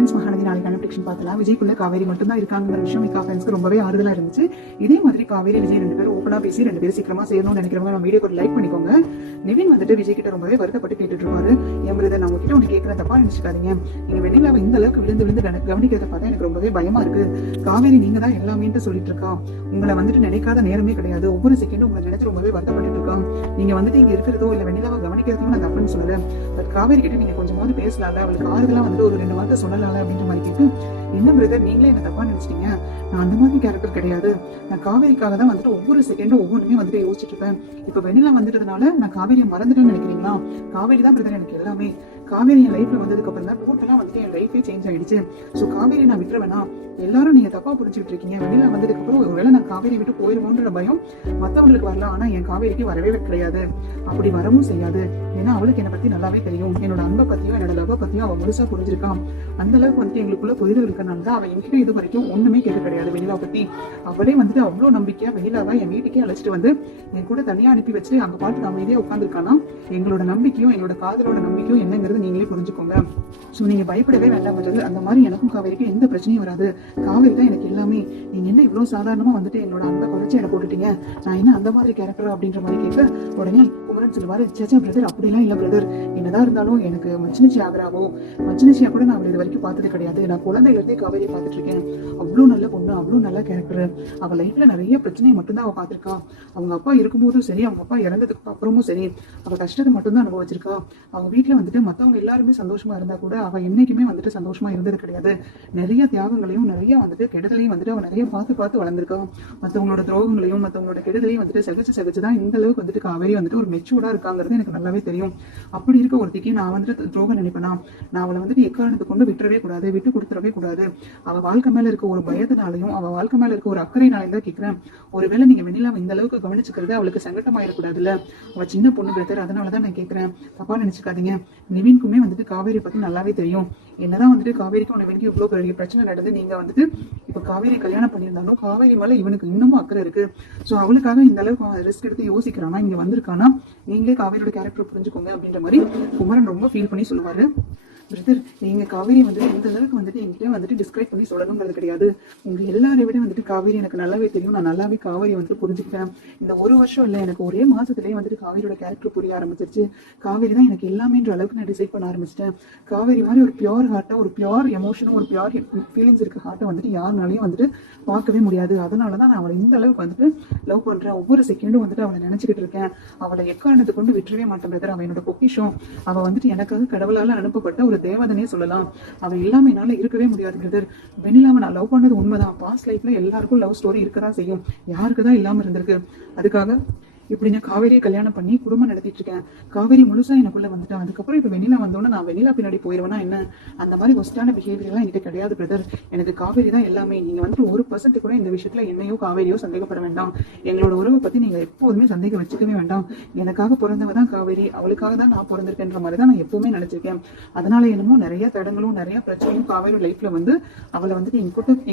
Friends, Mahanadi நாளைக்கான prediction பார்த்தலாம். விஜய்க்குள்ள காவேரி மட்டும் தான் இருக்காங்கிற விஷயம் மிகா ஃப்ரெண்ட்ஸ்க்கு ரொம்பவே ஆறுதலா இருந்துச்சு. இதே மாதிரி காவேரி விஜய் 2 பேரும் ஓப்பனா பேசி 2 பேரும் சீக்கிரமா சேரணும்னு நினைக்கிறவங்க நம்ம வீடியோக்கு லைக் பண்ணிக்கோங்க. நிவின் வந்துட்டு விஜய் கிட்ட ரொம்பவே வருத்தப்பட்டு கேட்டுட்டு இருப்பாரு. என் பிரதர், நான் உங்ககிட்ட ஒன்று கேட்கறேன், தப்பா நினைச்சுக்காதீங்க. நீங்க வெண்ணிலாவை இந்த அளவுக்கு விழுந்து விழுந்து கவனிக்கிறத பார்த்தா எனக்கு ரொம்பவே பயமா இருக்கு. காவேரி நீங்க தான் எல்லாமேன்ட்டு சொல்லிட்டு இருக்கா. உங்களை வந்துட்டு நினைக்காத நேரமே கிடையாது. ஒவ்வொரு செகண்டும் உங்களை நினைச்சு ரொம்பவே வருத்தப்பட்டு இருக்காங்க. நீங்க வந்துட்டு இங்க இருக்கிறதோ இல்ல வெண்ணிலாவை கவனிக்கிறதோ நான் தப்புன்னு சொல்லல. பட் காவேரி கிட்ட நீங்க கொஞ்சமாவது பேசலாம்ல, அவளுக்கு ஆறுதலா வந்துட்டு ஒரு 2 வார்த்தை சொல்லலாம்ல அப்படின்ற மாதிரி கேட்டு, என்ன பிரதர் நீங்களே என்ன தப்பா நினைச்சிட்டீங்க, நான் அந்த மாதிரி கேரக்டர் கிடையாது. நான் காவேரிக்காக தான் வந்துட்டு ஒவ்வொரு செகண்டும் ஒவ்வொன்றுமே வந்துட்டு யோசிச்சுட்டு இருப்பேன். இப்ப வெண்ணிலா வந்துட்டதுனால நான் காவேரியை மறந்துட்டேன்னு நினைக்கிறீங்களா? காவேரி தான் பிரதர் எனக்கு எல்லாமே. காவேரி என் லைஃப்ல வந்ததுக்கு அப்புறம் தான் டோட்டலா வந்துட்டு என் லைஃபே சேஞ்ச் ஆயிடுச்சு. சோ காவேரி நான் விட்டுருவேனா? எல்லாரும் நீங்க தப்பா புரிஞ்சுக்கிட்டு இருக்கீங்க. வெண்ணிலா வந்ததுக்கு அப்புறம் ஒருவேளை நான் காவேரி விட்டு போயிருமோன்ற பயம் மத்தவங்களுக்கு வரலாம். ஆனா என் காவேரிக்கு வரவே கிடையாது. அப்படி வரவும் செய்யாது. ஏன்னா அவளுக்கு என்னை பத்தி நல்லாவே தெரியும். என்னோட அன்பை பத்தியும் என்னோட லவ் பத்தியும் அவ முழுசா புரிஞ்சிருக்கான். அந்த அளவுக்கு வந்துட்டு எங்களுக்குள்ள புரிதல் இருக்கனால தான் அவ என்கிட்ட இது வரைக்கும் ஒண்ணுமே கேட்க கிடையாது வெண்ணிலா பத்தி. அவளே வந்துட்டு அவ்வளவு நம்பிக்கையா வெண்ணிலாவை என் வீட்டுக்கே அழைச்சிட்டு வந்து என் கூட தனியா அனுப்பி வச்சு அங்க பாட்டு அமைதியா உட்காந்துருக்கானா. எங்களோட நம்பிக்கையும் எங்களோட காதலோட நம்பிக்கையும் என்னங்கிறது நீங்களே புரிஞ்சுக்கோங்க. சோ நீங்க பயப்படவே வேண்டாம். அந்த மாதிரி எனக்கும் காவேரிக்கும் எந்த பிரச்சனையும் வராது. காவேரி தான் எனக்கு எல்லாமே. நீங்க என்ன இவ்வளவு சாதாரணமா வந்துட்டு என்னோட அன்பை குறைச்சி எனக்கு போட்டுட்டீங்க, நான் என்ன அந்த மாதிரி கேரக்டர் அப்படின்ற மாதிரி கேட்க, உடனே குமரன் சொல்லுவாரு, சேச்சா பிரதர் அப்படிலாம் இல்ல பிரதர். என்னதான் இருந்தாலும் எனக்கு மச்சினிச்சி ஆகிறாவோ, மச்சினிச்சியா கூட நான் அவளை இது வரைக்கும் பார்த்தது கிடையாது. நான் குழந்தையில இருந்தே காவேரியை பார்த்துட்டு இருக்கேன். அவ்வளவு நல்ல பொண்ணு, அவ்வளவு நல்ல கேரக்டர். அவ லைஃப்ல நிறைய பிரச்சனையை மட்டும்தான் அவ பார்த்திருக்கா. அவங்க அப்பா இருக்கும்போதும் சரி, அவங்க அப்பா இறந்ததுக்கு அப்புறமும் சரி, அவ கஷ்டத்தை மட்டும்தான் அனுபவிச்சிருக்கா. அவங்க வீட்டுல வந்துட்டு மத்தவங்க எல்லாருமே சந்தோஷமா இருந்தா கூட அவ என்னைக்குமே வந்துட்டு சந்தோஷமா இருந்தது கிடையாது. நிறைய தியாகங்களையும் நிறைய வந்துட்டு கெடுதலையும் வந்துட்டு அவ நிறைய பார்த்து வளர்ந்துருக்கா. மத்தவங்களோட துரோகங்களையும் மத்தவங்களோட கெடுதலையும் வந்துட்டு சகிச்சுதான் இந்த அளவுக்கு வந்துட்டு காவேரி வந்துட்டு ஒரு மெச்சூர்டா இருக்காங்கிறது எனக்கு நல்லாவே தெரியும். அப்படி இருக்க ஒருத்திக்கு நான் வந்துட்டு துரோகம் நினைப்பேனா? நான் அவளை வந்துட்டு எக்காரணத்தை கொண்டு விட்டுறவே கூடாது, விட்டு கொடுத்துடவே கூடாது. அவ வாழ்க்கை மேல இருக்க ஒரு பயத்தினாலையும் அவ வாழ்க்கை மேல இருக்க ஒரு அக்கறையினாலையும் தான் கேட்கிறேன். ஒருவேளை நீங்க வெண்ணிலா இந்த அளவுக்கு கவனிச்சுக்கிறது அவளுக்கு சங்கட்டமாயிடக்கூடாதுல்ல. அவ சின்ன பொண்ணு பிரதர், அதனாலதான் நான் கேட்கிறேன், தப்பா நினைச்சுக்காதீங்க. நிவின்குமே வந்துட்டு காவேரி பத்தி நல்லாவே தெரியும். என்னதான் வந்துட்டு காவேரிக்கும் நிவினுக்கு இவ்வளவு பெரிய பிரச்சனை நடந்து நீங்க வந்துட்டு இப்ப காவேரி கல்யாணம் பண்ணியிருந்தாலும் காவேரி மேல இவனுக்கு இன்னமும் அக்கறை இருக்கு. சோ அவளுக்காக இந்த அளவுக்கு ரிஸ்க் எடுத்து யோசிக்கிறானா, இங்க வந்திருக்கானா, நீங்களே காவேரியோட கேரக்டர் புரிஞ்சுக்கோங்க அப்படின்ற மாதிரி குமரன் ரொம்ப ஃபீல் பண்ணி சொல்லுவாரு. பிரதர், நீங்க காவேரி வந்துட்டு இந்த அளவுக்கு வந்துட்டு என்கிட்ட வந்துட்டு டிஸ்கிரைப் பண்ணி சொல்லணுங்கிறது கிடையாது. உங்க எல்லாரை விட வந்துட்டு காவேரி எனக்கு நல்லாவே தெரியும். நான் நல்லாவே காவேரி வந்துட்டு புரிஞ்சுக்கிட்டேன். இந்த 1 வருஷம் இல்ல, எனக்கு ஒரே மாசத்துலயே வந்துட்டு காவேரியோட கேரக்டர் புரிய ஆரம்பிச்சிருச்சு. காவேரி தான் எனக்கு எல்லாமேன்ற அளவுக்கு நான் டிசைட் பண்ண ஆரம்பிச்சிட்டேன். காவேரி மாதிரி ஒரு பியோர் ஹார்ட்டா, ஒரு பியோர் எமோஷனும் ஒரு பியோர் ஃபீலிங்ஸ் இருக்க ஹார்ட்டை வந்துட்டு யாருனாலையும் வந்துட்டு பார்க்கவே முடியாது. அதனாலதான் நான் அவளை இந்த அளவுக்கு வந்துட்டு லவ் பண்றேன். ஒவ்வொரு செகண்டும் வந்துட்டு அவளை நினைச்சுக்கிட்டு இருக்கேன். அவளை எக்காரணத்தை கொண்டு விட்டுறவே மாட்டேன் பிரதர். அவ என்னோட பொக்கிஷம். அவ வந்துட்டு எனக்காக கடவுளால அனுப்பப்பட்ட ஒரு தேவதனே சொல்லலாம். அவ எல்லாமே என்னால இருக்கவே முடியாது பிரதர். வெண்ணிலாவை நான் லவ் பண்ணது உண்மைதான். பாஸ்ட் லைஃப்ல எல்லாருக்கும் லவ் ஸ்டோரி இருக்கதான் செய்யும். யாருக்குதான் இல்லாம இருந்திருக்கு. அதுக்காக இப்படி நான் காவேரியை கல்யாணம் பண்ணி குடும்பம் நடத்திட்டு இருக்கேன். காவேரி முழுசா எனக்குள்ள வந்துட்டான். அதுக்கப்புறம் இப்ப வெண்ணிலா வந்தோன்னா நான் வெண்ணிலா பின்னாடி போயிருவேனா என்ன? அந்த மாதிரி ஒஸ்டான பிஹேவியர் எல்லாம் என்கிட்ட கிடையாது பிரதர். எனக்கு காவேரி தான் எல்லாமே. நீங்க வந்துட்டு 1% கூட இந்த விஷயத்துல என்னையோ காவேரியோ சந்தேகப்பட வேண்டாம். எங்களோட உறவை பத்தி நீங்க எப்போதுமே சந்தேகம் வச்சுக்கவே வேண்டாம். எனக்காக பிறந்தவ தான் காவேரி, அவளுக்காக தான் நான் பிறந்திருக்கேன்ற மாதிரி தான் நான் எப்பவுமே நினைச்சிருக்கேன். அதனால என்னமோ நிறைய தடங்களும் நிறைய பிரச்சனையும் காவேரி லைஃப்ல வந்து அவளை வந்துட்டு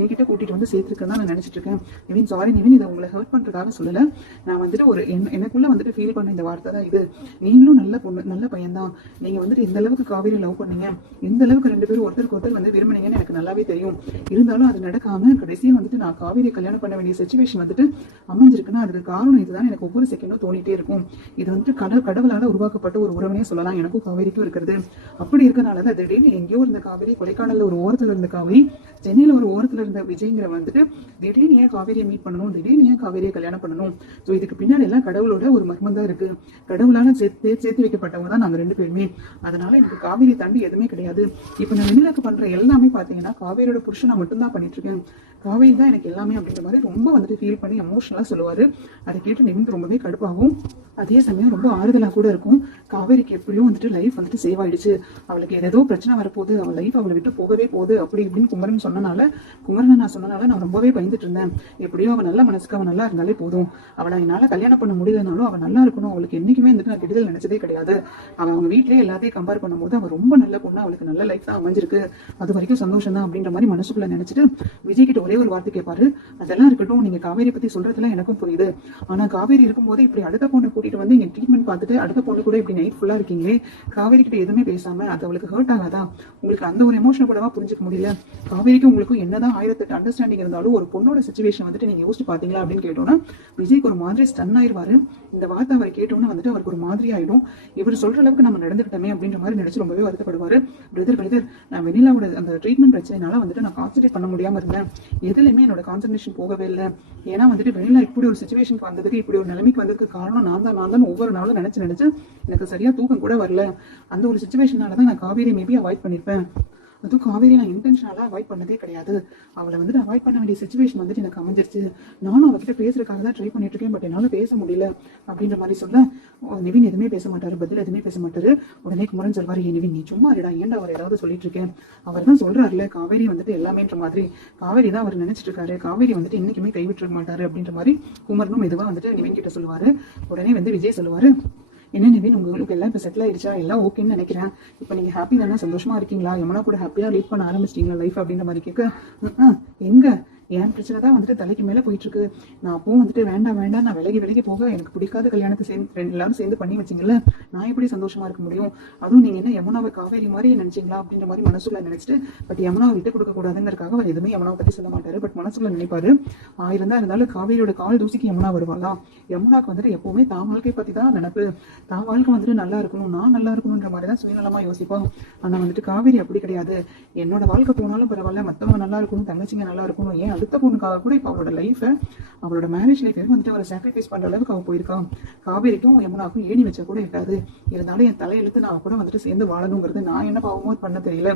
என்கிட்ட கூட்டிட்டு வந்து சேர்த்திருக்கேன் தான் நான் நினைச்சிட்டு இருக்கேன். நிவின், சாரி நிவின், இதை உங்களை ஹர்ட் பண்றதுக்காக சொல்லல. நான் வந்துட்டு ஒரு எனக்குள்ள வந்துட்டு ஃபீல் பண்ண இந்த வார்த்தை தான் இது. நீங்களும் நல்ல பொண்ணு, நல்ல பையன் தான். நீங்க வந்துட்டு இந்த அளவுக்கு காவேரி லவ் பண்ணீங்க, எந்த அளவுக்கு 2 பேரும் ஒருத்தருக்கு ஒருத்தர் வந்து விரும்பினீங்கன்னு எனக்கு நல்லாவே தெரியும். இருந்தாலும் அது நடக்காம கடைசியா வந்துட்டு நான் காவேரியை கல்யாணம் பண்ண வேண்டிய சிச்சுவேஷன் வந்துட்டு அமைஞ்சிருக்குன்னா அதுக்கு காரணம் இதுதான் எனக்கு ஒவ்வொரு செகண்டும் தோணிட்டே இருக்கும். இது வந்துட்டு கடவுளால உருவாக்கப்பட்ட ஒரு உறவனே சொல்லலாம் எனக்கும் காவேரிக்கும் இருக்கிறது. அப்படி இருக்கனாலதான் திடீர்னு எங்கேயோ இருந்த காவேரி, கொடைக்கானல்ல ஒரு ஓரத்துல இருந்த காவேரி, சென்னையில ஒரு ஓரத்துல இருந்த விஜய்ங்கிற வந்துட்டு திடீர்னு ஏன் காவேரியை மீட் பண்ணணும், திடீர்னு ஏன் காவேரியை கல்யாணம் பண்ணணும்? ஸோ இதுக்கு பின்னாடி எல்லாம் கடவுளோட ஒரு மர்மம் தான் இருக்கு. கடவுளால சேர்த்து வைக்கப்பட்டவங்க தான் நாங்க 2 பேருமே. அதனால எனக்கு காவேரி தாண்டி எதுவுமே கிடையாது. இப்ப நான் வெண்ணிலாக்கு பண்ற எல்லாமே பாத்தீங்கன்னா காவேரியோட புருஷன் நான் மட்டும் தான் பண்ணிட்டு இருக்கேன். காவேரி தான் எனக்கு எல்லாமே அப்படின்ற மாதிரி ரொம்ப வந்துட்டு ஃபீல் பண்ணி எமோஷனலா சொல்லுவாரு. அதை கேட்டு நிவின் ரொம்பவே கடுப்பாகும். அதே சமயம் ரொம்ப ஆறுதலா கூட இருக்கும். காவேரிக்கு எப்படியோ வந்துட்டு லைஃப் வந்துட்டு சேவ் ஆயிடுச்சு. அவளுக்கு ஏதோ பிரச்சனை வரப்போகுது, அவள் லைஃப் அவளை விட்டு போகவே போகுது அப்படி இப்படின்னு குமரன் நான் சொன்னனால நான் ரொம்பவே பயந்துட்டு இருந்தேன். எப்படியோ அவன் நல்ல மனசுக்கு அவன் நல்லா இருந்தாலே போதும். அவளை என்னால கல்யாணம் பண்ண முடியலனாலும் அவள் நல்லா இருக்கணும், அவளுக்கு என்னைக்குமே வந்துட்டு நான் கெடுதல் நினைச்சதே கிடையாது. அவள் அவங்க வீட்டிலேயே எல்லாத்தையும் கம்பேர் பண்ணும்போது அவள் ரொம்ப நல்ல பொண்ணு, அவளுக்கு நல்ல லைஃப் தான் அமைஞ்சிருக்கு, அது வரைக்கும் சந்தோஷம் தான் அப்படின்ற மாதிரி மனசுக்குள்ள நினைச்சிட்டு விஜய் கிட்ட ஒரே ஒரு வார்த்தை கேட்பாரு. அதெல்லாம் இருக்கட்டும், நீங்க காவேரி பத்தி சொல்றதுலாம் எனக்கும் புரியுது. ஆனா காவேரி இருக்கும்போது இப்படி அடுத்த பொண்ணை கூட்டிட்டு வந்து இங்க ட்ரீட்மெண்ட் பார்த்துட்டு அடுத்த பொண்ணு கூட இப்படி நைட் ஃபுல்லா இருக்கீங்களே, காவேரி கிட்ட எதுவுமே பேசாம அது அவளுக்கு ஹர்ட் ஆகாதா? உங்களுக்கு அந்த ஒரு எமோஷன் கூடவா புரிஞ்சுக்க முடியல? காவேரிக்கு உங்களுக்கும் என்னதான் 1008 அண்டர்ஸ்டாண்டிங் இருந்தாலும் ஒரு பொண்ணோட சிச்சுவேஷன் வந்துட்டு நீங்க யோசிச்சு பாத்தீங்களா அப்படின்னு கேட்டோம்னா விஜய்க்கு ஒரு மாதிரி ஸ்டன் ஆயிடுவாரு. இந்த வார்த்தை அவரை கேட்டோம்னா வந்துட்டு அவருக்கு ஒரு மாதிரி ஆயிடும். இவர் சொல்ற அளவுக்கு நம்ம நடந்துக்கிட்டோமே அப்படின்ற மாதிரி நினைச்சு ரொம்பவே வருத்தப்படுவாரு. பிரதர் நான் வெண்ணிலாவோட அந்த ட்ரீட்மெண்ட் பிரச்சனைனால வந்துட்டு நான் கான்சென்ட்ரேட் பண்ண முடியாம இருந்தேன், எதுலையுமே என்னோட கான்சென்ட்ரேஷன் போகவே இல்லை. ஏன்னா வந்துட்டு வெண்ணிலா இப்படி ஒரு சிச்சுவேஷனுக்கு வந்ததுக்கு, இப்படி ஒரு நிலைமைக்கு வந்ததுக்கு காரணம் நான் தான் ஒவ்வொரு நாளும் நினைச்சு எனக்கு சரியா தூக்கம் கூட வரல. அந்த ஒரு சிச்சுவேஷனாலதான் நான் காவேரி மேபி அவாய்ட் பண்ணிருப்பேன். அதுவும் காவேரி நான் இன்டென்ஷனலா அவாய்ட் பண்ணதே கிடையாது. அவளை வந்துட்டு அவாய்ட் பண்ண வேண்டிய சிச்சுவேஷன் வந்துட்டு எனக்கு அமைஞ்சிருச்சு. நானும் அவகிட்ட பேசுறதுக்காக தான் ட்ரை பண்ணிட்டு இருக்கேன், பட் என்னால பேச முடியல அப்படின்ற மாதிரி சொல்ல நிவின் எதுவுமே பேச மாட்டாரு, பதில் எதுவுமே பேச மாட்டாரு. உடனே குமரன் சொல்வாரு, நிவின் நீ சும்மா இருடா, ஏன்டா அவர் ஏதாவது சொல்லிட்டு இருக்கேன், அவர் தான் சொல்றாருல காவேரி வந்துட்டு எல்லாமேன்ற மாதிரி, காவேரி தான் அவர் நினைச்சிட்டு இருக்காரு, காவேரி வந்துட்டு இன்னைக்குமே கைவிட்டுருக்க மாட்டாரு அப்படின்ற மாதிரி குமரனும் மெதுவா வந்துட்டு நிவின் கிட்ட சொல்லுவாரு. உடனே வந்து விஜய் சொல்லுவாரு, என்ன நிவின் உங்களுக்கு எல்லாம் இப்போ செட்டில் ஆயிடுச்சா, எல்லாம் ஓகேன்னு நினைக்கிறேன், இப்போ நீங்க ஹாப்பி தானே, சந்தோஷமா இருக்கீங்களா, யமுனா கூட ஹாப்பியா லீட் பண்ண ஆரம்பிச்சிட்டீங்களா லைஃப் அப்படின்ற மாதிரி கேட்க, எங்க என் பிரச்சனை தான் வந்துட்டு தலைக்கு மேலே போயிட்டு இருக்கு. நான் அப்பவும் வந்துட்டு வேண்டாம் நான் விலகி போக எனக்கு பிடிக்காத கல்யாணத்தை எல்லாரும் சேர்ந்து பண்ணி வச்சிங்கல்ல, நான் எப்படி சந்தோஷமா இருக்க முடியும்? அதுவும் நீங்க என்ன யமுனாவை காவேரி மாதிரி நினைச்சீங்களா அப்படின்ற மாதிரி மனசுக்குள்ள நினைச்சிட்டு, பட் யமுனாவை விட்டு கொடுக்க கூடாதுங்கிறதுக்காக அவர் எதுவுமே யமுனாவை பத்தி சொல்ல மாட்டாரு. பட் மனசுக்குள்ள நினைப்பாரு, 1000 தான் இருந்தாலும் காவேரியோட கால் தூசிக்கு யமுனா வருவாளா? யமுனாக்கு வந்துட்டு எப்பவுமே தான் வாழ்க்கை பத்தி தான் நினைப்பு, தான் வாழ்க்கை வந்துட்டு நல்லா இருக்கணும், நான் நல்லா இருக்கணும்ன்ற மாதிரி தான் சுயநலமா யோசிப்போம். ஆனா வந்துட்டு காவேரி அப்படி கிடையாது. என்னோட வாழ்க்கை போனாலும் பரவாயில்ல, மத்தவங்க நல்லா இருக்கணும், தங்கச்சிங்க நல்லா இருக்கணும், ஏன் அடுத்த பொண்ணுக்காக கூட இப்போ அவளோட லைஃபை, அவளோட மேரேஜ் லைஃபை வந்துட்டு அவரை சாக்ரிஃபைஸ் பண்ற அளவுக்கு அவள் போயிருக்கான். காவேரிக்கும் யமுனாக்கும் ஏணி வச்சா கூட இருக்காது. இருந்தாலும் என் தலையெழுத்து நான் கூட வந்துட்டு சேர்ந்து வாழணுங்கிறது நான் என்ன பாவமோ பண்ண தெரியல.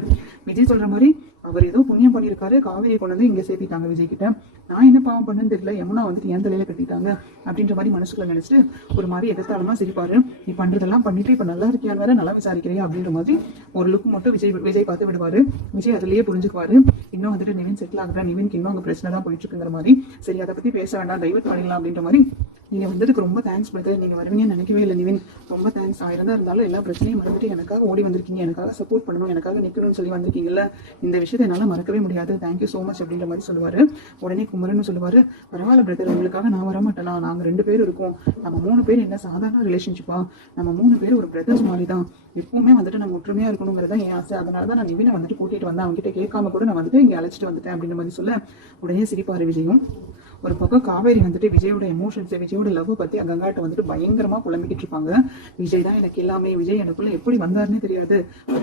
விஜய் சொல்ற மாதிரி அவர் ஏதோ புண்ணியம் பண்ணியிருக்காரு, காவேரியை கொண்டு வந்து இங்க சேர்த்திட்டாங்க விஜய் கிட்ட, நான் என்ன பாவம் பண்ணேன்னு தெரியல, யமுனா வந்துட்டு என் தலையில கட்டிட்டாங்க அப்படின்ற மாதிரி மனசுக்குள்ள நினைச்சிட்டு ஒரு மாதிரி எதிர்த்தாலுமா சிரிப்பாரு. நீ பண்றதெல்லாம் பண்ணிட்டு இப்ப நல்லா இருக்கியான்னு வேற நல்லா விசாரிக்கிறியா அப்படின்ற மாதிரி ஒரு லுக் மட்டும் விஜய் பார்த்து விடுவாரு. விஜய் அதுலயே புரிஞ்சுக்குவாரு, இன்னும் வந்துட்டு நிவின் செட்டில் ஆகுறா, நிவின்க்கு இன்னும் அங்க பிரச்சனை தான் போயிட்டு இருக்குங்கிற மாதிரி. சரி அதை பத்தி பேச வேண்டாம், டைவர்ட் பண்ணிடலாம் அப்படின்ற மாதிரி. நீங்க வந்ததுக்கு ரொம்ப தேங்க்ஸ் பிரதர், நீங்க வருவீங்கன்னு நினைக்கவே இல்லை நிவின், ரொம்ப தேங்க்ஸ். 1000 தான் இருந்தாலும் எல்லா பிரச்சனையும் மறந்துட்டு எனக்காக ஓடி வந்திருக்கீங்க, எனக்காக சப்போர்ட் பண்ணணும், எனக்காக நிக்கணும்னு சொல்லி வந்திருக்கீங்கல்ல, இந்த விஷயத்தை என்னால மறக்கவே முடியாது, தேங்க்யூ சோ மச் அப்படின்ற மாதிரி சொல்லுவாரு. உடனே குமரன் சொல்லுவாரு, பரவாயில்ல பிரதர், உங்களுக்காக நான் வர மாட்டேனா, நாங்க 2 பேர் இருக்கோம், நம்ம 3 பேர் என்ன சாதாரண ரிலேஷன்ஷிப்பா, நம்ம 3 பேர் ஒரு பிரதர்ஸ் மாதிரி தான், எப்பவுமே வந்துட்டு நம்ம ஒற்றுமையா இருக்கணுங்கிறதா என் ஆசை, அதனாலதான் நான் நிவினை வந்துட்டு கூட்டிட்டு வந்தேன், அவங்க கிட்ட கேட்காம கூட நான் வந்துட்டு இங்க அழைச்சிட்டு வந்துட்டேன் அப்படின்ற மாதிரி சொல்ல உடனே சிரிப்பாரு விஜயும். ஒரு பக்கம் காவேரி வந்துட்டு விஜயோட எமோஷன்ஸ், விஜயோட லவ் பத்தி கங்காட்ட வந்துட்டு பயங்கரமா புலம்பிக்கிட்டு இருப்பாங்க. விஜய் தான் எனக்கு எல்லாமே, விஜய் எனக்குள்ள எப்படி வந்தாருன்னே தெரியாது,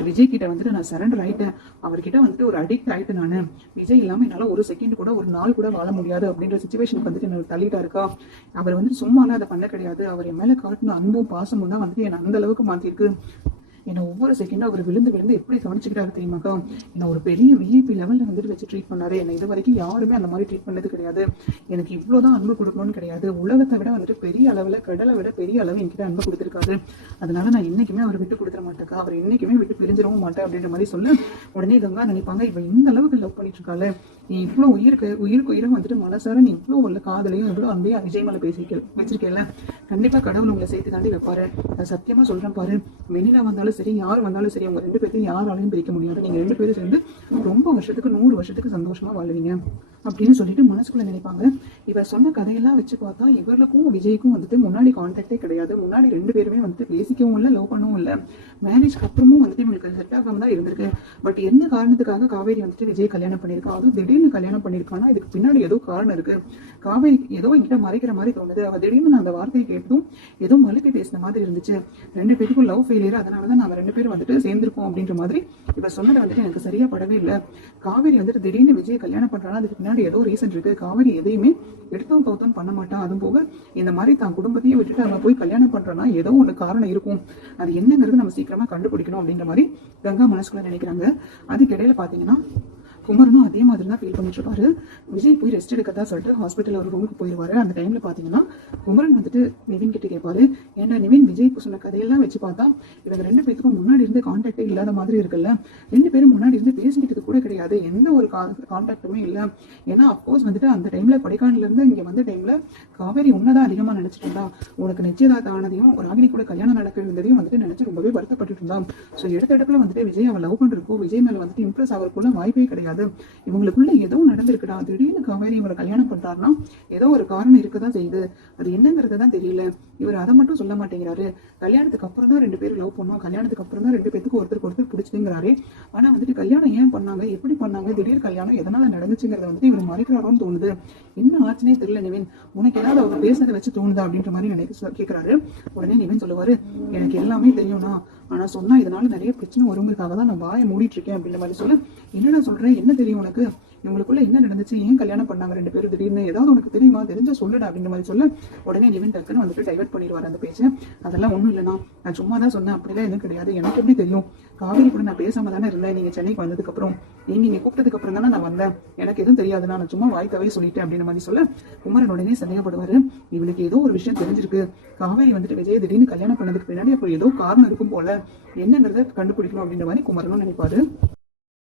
விஜய் கிட்ட வந்துட்டு நான் சரண்டர் ஆயிட்டேன், அவர்கிட்ட வந்துட்டு ஒரு அடிக்ட் ஆயிட்டேன் நானு, விஜய் இல்லாம என்னால ஒரு செகண்ட் கூட ஒரு நாள் கூட வாழ முடியாது அப்படின்ற சிச்சுவேஷனுக்கு வந்துட்டு என்ன தள்ளிட்டா இருக்கா. அவர் வந்துட்டு சும்மாலாம் அதை பண்ண கிடையாது, அவர் என் மேல காட்டின அன்பும் பாசமும் தான் வந்துட்டு என்ன அந்த அளவுக்கு மாத்திருக்கு. என்ன ஒவ்வொரு செகண்டும் அவர் விழுந்து எப்படி கவனிச்சுக்கிட்டாரு தெரியுமாக்கா, என்ன ஒரு பெரிய விஐபி லெவல்ல வந்துட்டு வச்சு ட்ரீட் பண்ணாரு. என்ன இது வரைக்கும் யாருமே அந்த மாதிரி ட்ரீட் பண்ணது கிடையாது. எனக்கு இவ்வளவுதான் அன்பு கொடுக்கணும்னு கிடையாது, உலகத்தை விட வந்துட்டு பெரிய அளவுல, கடலை விட பெரிய அளவு என்கிட்ட அன்பு கொடுத்திருக்காரு. அதனால நான் என்னைக்குமே அவர் விட்டு கொடுத்துட மாட்டேக்கா, அவர் என்னைக்குமே விட்டு பிரிஞ்சிடவும் மாட்டேன் அப்படின்ற மாதிரி சொல்ல உடனே கங்கா நினைப்பாங்க, இவ இந்த அளவுக்கு லவ் பண்ணிட்டு இருக்காள், நீ இவ்வளவு உயிருக்கு உயிரை வந்துட்டு மனசார நீ இவ்வளவு உள்ள காதலையும் இவ்வளவு அன்பையும் விஜய் மேல வச்சிருக்கேன்ல, கண்டிப்பா கடவுள் உங்களை சேர்த்து தாண்டி வைப்பாரு, அது சத்தியமா சொல்றேன் பாரு. வெளியில வந்தாலும் சரி, யார் வந்தாலும் சரி, அவங்க 2 பேர்த்தையும் யாராலையும் பிரிக்க முடியாது, நீங்க 2 பேரும் சேர்ந்து ரொம்ப வருஷத்துக்கு 100 வருஷத்துக்கு சந்தோஷமா வாழ்வீங்க அப்படின்னு சொல்லிட்டு மனசுக்குள்ள நினைப்பாங்க. இவர் சொன்ன கதையெல்லாம் வச்சு பார்த்தா இவர்களுக்கும் விஜய்க்கும் வந்துட்டு முன்னாடி கான்டாக்டே கிடையாது, முன்னாடி 2 பேருமே வந்துட்டு பேசிக்கவும் இல்லை, லவ் பண்ணவும் இல்லை, மேரேஜ்க்கு அப்புறமும் வந்துட்டு இவங்களுக்கு செட் ஆகாம தான் இருந்திருக்கு. பட் எந்த காரணத்துக்காக காவேரி வந்துட்டு விஜய் கல்யாணம் பண்ணியிருக்கா, அதுவும் திடீர்னு கல்யாணம் பண்ணியிருக்கான்னா இதுக்கு பின்னாடி ஏதோ காரணம் இருக்கு. காவேரி ஏதோ என்கிட்ட மறைக்கிற மாதிரி தோணுது, அவ திடீர்னு நான் அந்த வார்த்தையை கேட்டும் ஏதோ மலுப்பி பேசின மாதிரி இருந்துச்சு, 2 பேருக்கும் லவ் ஃபெயிலியர், அதனாலதான் நாங்க 2 பேரும் வந்துட்டு சேர்ந்திருக்கோம் அப்படின்ற மாதிரி இவ சொன்னது வந்துட்டு எனக்கு சரியா படவே இல்லை. காவேரி வந்துட்டு திடீர்னு விஜய் கல்யாணம் பண்றானா அதுக்கு பின்னாடி ஏதோ ரீசன் இருக்கு. காவேரி எதையுமே எடுத்தும் கவுத்தும் பண்ண மாட்டான், அதுவும் போக இந்த மாதிரி தான் குடும்பத்தையும் விட்டுட்டு அவன் போய் கல்யாணம் பண்றானா ஏதோ ஒண்ணு காரணம் இருக்கும், அது என்னங்கிறது நம்ம சீக்கிரமா கண்டுபிடிக்கணும் அப்படின்ற மாதிரி கங்கா மனசுக்குள்ள நினைக்கிறாங்க. அதுக்கிடையில பாத்தீங்கன்னா குமரனும் அதே மாதிரி தான் ஃபீல் பண்ணிட்டு இருப்பாரு. விஜய் போய் ரெஸ்ட் எடுக்கதா சொல்லிட்டு ஹாஸ்பிட்டல் ஒரு ரூமுக்கு போயிடுவாரு. அந்த டைம்ல பாத்தீங்கன்னா குமரன் வந்துட்டு நிவின் கிட்ட கேட்பாரு, ஏன்டா நிவின் விஜய் சொன்ன கதையெல்லாம் வச்சு பார்த்தா இவங்க 2 பேத்துக்கும் முன்னாடி இருந்து கான்டாக்டே இல்லாத மாதிரி இருக்குல்ல, 2 பேரும் முன்னாடி இருந்து பேசிக்கிட்டது கூட கிடையாது, எந்த ஒரு கான்டாக்டுமே இல்லை. ஏன்னா அப்கோர்ஸ் வந்துட்டு அந்த டைம்ல கொடைக்கானல இருந்து இங்க வந்த டைம்ல காவேரி உன்னதான் அதிகமா நினைச்சிட்டு இருந்தா, உனக்கு நிச்சயதார்த்தம் ஆனதையும் ராகினி கூட கல்யாணம் நடக்க இருந்ததையும் வந்துட்டு நினைச்சு ரொம்பவே வருத்தப்பட்டு இருந்தான். ஸோ எடுத்த இடத்துல வந்துட்டு விஜய் அவன் லவ் பண்றதுக்கோ விஜய் மேல வந்துட்டு இம்ப்ரெஸ் ஆகிறதுக்குள்ள வாய்ப்பே கிடையாது. இவங்களுக்குள்ள ஏதோ நடந்திருக்குடா, திடீர்னு காவேரி இவங்களை கல்யாணம் பண்றாருன்னா ஏதோ ஒரு காரணம் இருக்கதான் செய்யுது, அது என்னங்கிறது தான் தெரியல. இவர் அதை மட்டும் சொல்ல மாட்டேங்கிறாரு, கல்யாணத்துக்கு அப்புறம் தான் 2 பேரும் லவ் பண்ணோம், கல்யாணத்துக்கு அப்புறம் தான் 2 பேத்துக்கு ஒருத்தருக்கு ஒருத்தர் பிடிச்சதுங்கிறாரு. ஆனா வந்துட்டு கல்யாணம் ஏன் பண்ணாங்க, எப்படி பண்ணாங்க, திடீர் கல்யாணம் எதனால நடந்துச்சுங்கிறத வந்துட்டு இவர் மறைக்கிறாரோன்னு தோணுது. என்ன ஆச்சுனே தெரியல நிவின், உனக்கு ஏதாவது அவர் பேசுறதை வச்சு தோணுதா அப்படின்ற மாதிரி கேட்கிறாரு. உடனே நிவின் சொல்லுவாரு, எனக்கு எல்லாமே தெரியும்னா, ஆனா சொன்னா இதனால நிறைய பிரச்சனை வருவங்களுக்காக தான் நான் வாயை மூடிட்டு இருக்கேன் அப்படின்ற மாதிரி சொல்ல, என்னடா சொல்றேன், என்ன தெரியும் உனக்கு, இவங்களுக்குள்ள என்ன நடந்துச்சு, ஏன் கல்யாணம் பண்ணாங்க 2 பேரும் திடீர்னு, ஏதாவது உனக்கு தெரியுமா, தெரிஞ்சா சொல்லுடா அப்படின்ற மாதிரி சொல்ல, உடனே நிவின் டக்குன்னு வந்துட்டு டைவர்ட் பண்ணிடுவார் அந்த பேச்சை. அதெல்லாம் ஒண்ணும் இல்லைனா, நான் சும்மா தான் சொன்னேன், அப்படிலாம் எதுவும் கிடையாது, எனக்கு எப்படி தெரியும், காவேரி கூட நான் பேசாம தானே இருந்தேன், நீங்க சென்னைக்கு வந்ததுக்கு அப்புறம், நீங்க இங்க கூப்பிட்டதுக்கு அப்புறம் தானே நான் வந்தேன், எனக்கு எதுவும் தெரியாது, நான் சும்மா வாய்க்காவே சொல்லிட்டேன் அப்படின்ற மாதிரி சொல்ல, குமரன் உடனே சந்தேகப்படுவாரு, இவனுக்கு ஏதோ ஒரு விஷயம் தெரிஞ்சிருக்கு, காவேரி வந்துட்டு விஜய் திடீர்னு கல்யாணம் பண்ணதுக்கு பின்னாடி அப்போ ஏதோ காரணம் இருக்கும் போல, என்னங்கிறத கண்டுபிடிக்கணும் அப்படின்ற மாதிரி குமரனும் நினைப்பாரு.